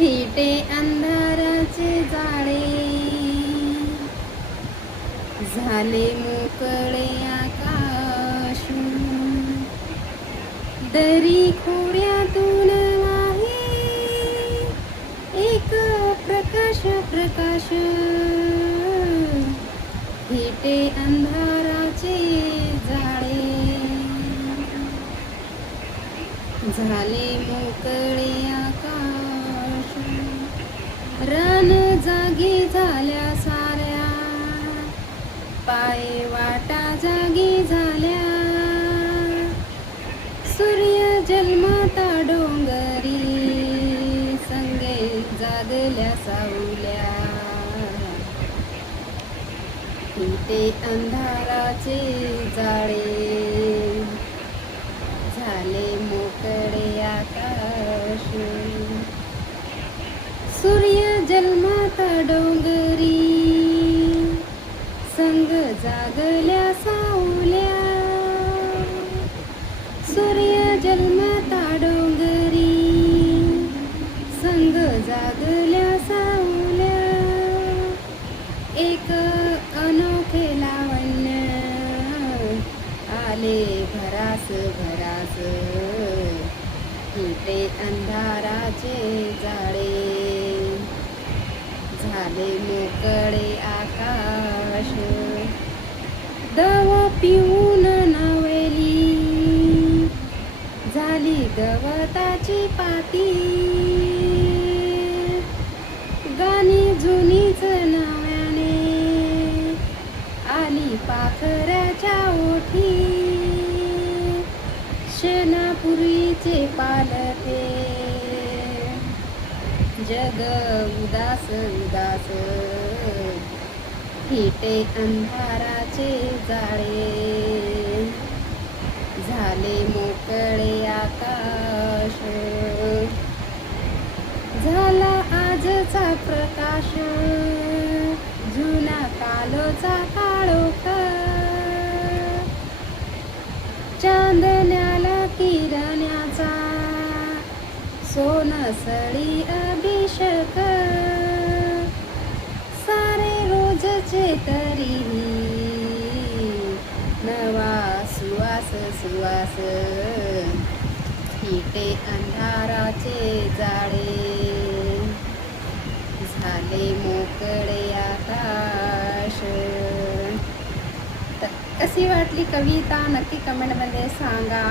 फिटे अंधाराचे जाळे, झाले मोकळे आकाश. दरी खोऱ्यातून आहे एक प्रकाश प्रकाश. फिटे अंधाराचे जाळे, झाले मोकळे आकाश. रान जागी झाल्या साऱ्या, पाय वाटा जागी झाल्या. सूर्य जन्मता डोंगरी, संगे जागल्या सावल्या. फिटे अंधाराचे जाळे, झाले मोकळे आकाश. सूर्य जन्मता डोंगरी, संग जागल्या सावल्या. सूर्य जन्मता डोंगरी, संग जागल्या सावल्या. एक अनोखे लावण्य आले भरास भरास. फिटे अंधाराचे जाळे, झाले मोकळे आकाश. दव पिऊन नवेली, झाली गवताची पाती. गाणी जुनीच नव्याने, आली पाखराच्या ओठी. शेणापुरीचे पालथे, जग उदास उदास. फिटे अंधाराचे जाळे, झाले मोकळे आकाश. झाला आजचा प्रकाश, जुना कालोचा काळोख. चांदण्याला किरण्याचा, सोनसळी अभिषेक. सारे रोजचे तरीही, नवा सुवास सुवास. फिटे अंधाराचे जाळे, झाले मोकळे आकाश. कशी वाटली कविता नक्की कमेंटमध्ये सांगा.